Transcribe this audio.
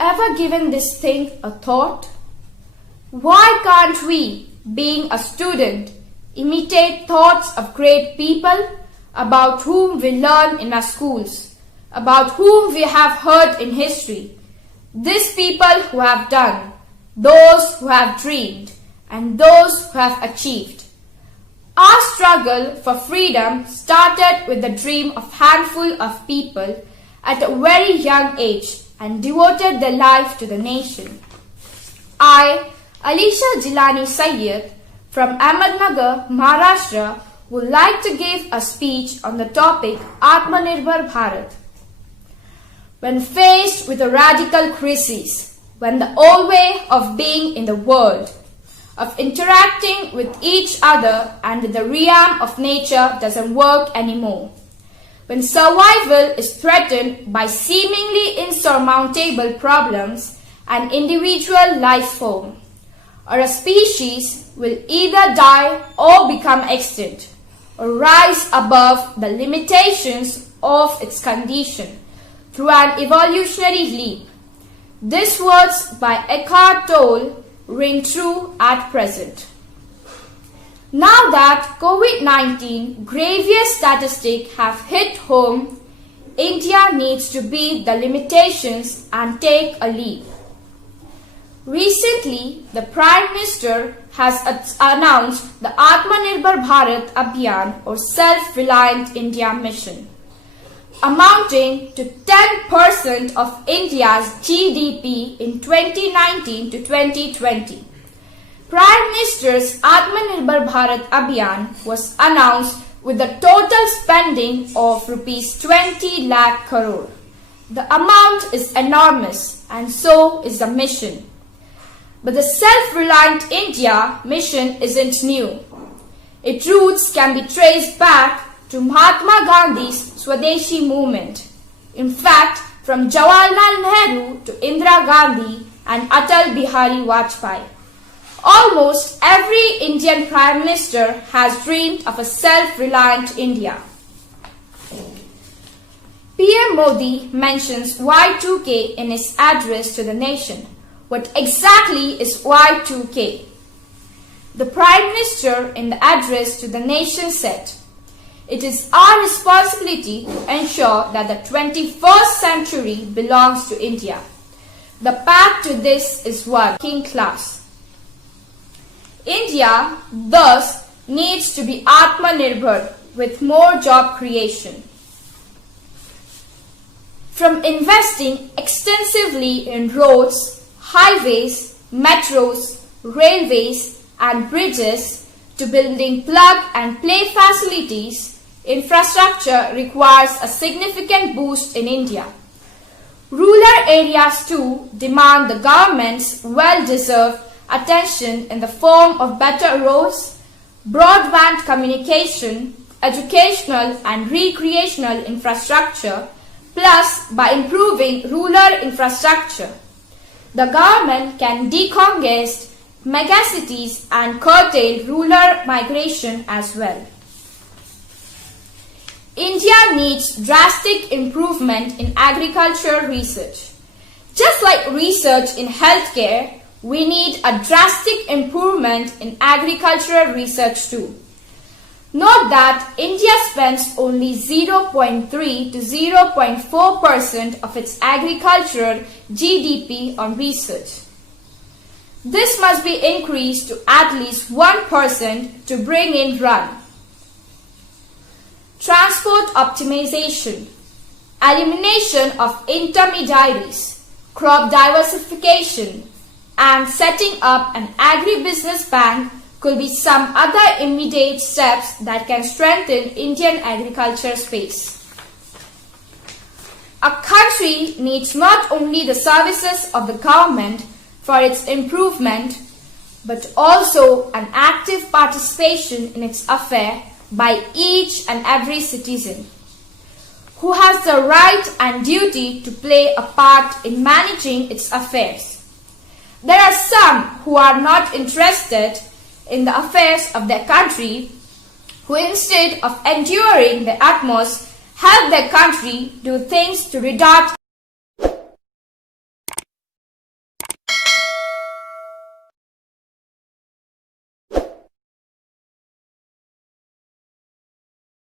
ever given this thing a thought? Why can't we, being a student, imitate thoughts of great people about whom we learn in our schools, about whom we have heard in history? These people who have done, those who have dreamed, and those who have achieved. Our struggle for freedom started with the dream of a handful of people at a very young age and devoted their life to the nation. I, Alisha Sayyad, from Aatmnirbhar, Maharashtra, would like to give a speech on the topic Aatmnirbhar Bharat. When faced with a radical crisis, when the old way of being in the world, of interacting with each other and with the realm of nature doesn't work anymore, when survival is threatened by seemingly insurmountable problems, an individual life form or a species will either die or become extinct or rise above the limitations of its condition through an evolutionary leap. These words by Eckhart Tolle ring true at present. Now that COVID-19 grievous statistics have hit home, India needs to beat the limitations and take a leap. Recently, the Prime Minister has announced the Aatmnirbhar Bharat Abhiyan or Self-Reliant India mission, amounting to 10% of India's GDP in 2019 to 2020. Prime Minister's Aatmnirbhar Bharat Abhiyan was announced with a total spending of Rs 20 lakh crore. The amount is enormous and so is the mission. But the Self-Reliant India mission isn't new. Its roots can be traced back to Mahatma Gandhi's Swadeshi movement. In fact, from Jawaharlal Nehru to Indira Gandhi and Atal Bihari Vajpayee. Almost every Indian Prime Minister has dreamed of a self-reliant India. PM Modi mentions Y2K in his address to the nation. What exactly is Y2K? The Prime Minister in the address to the nation said, "It is our responsibility to ensure that the 21st century belongs to India. The path to this is working class. India, thus, needs to be Aatmnirbhar with more job creation. From investing extensively in roads, highways, metros, railways and bridges to building plug-and-play facilities, infrastructure requires a significant boost in India. Rural areas too demand the government's well-deserved attention in the form of better roads, broadband communication, educational and recreational infrastructure, plus by improving rural infrastructure. The government can decongest megacities and curtail rural migration as well. India needs drastic improvement in agricultural research. Just like research in healthcare, we need a drastic improvement in agricultural research too. Note that India spends only 0.3 to 0.4% of its agricultural GDP on research. This must be increased to at least 1% to bring in run. Transport optimization, elimination of intermediaries, crop diversification, and setting up an agribusiness bank could be some other immediate steps that can strengthen Indian agriculture space. A country needs not only the services of the government for its improvement, but also an active participation in its affairs by each and every citizen, who has the right and duty to play a part in managing its affairs. There are some who are not interested in the affairs of their country, who instead of enduring the utmost, help their country do things to retard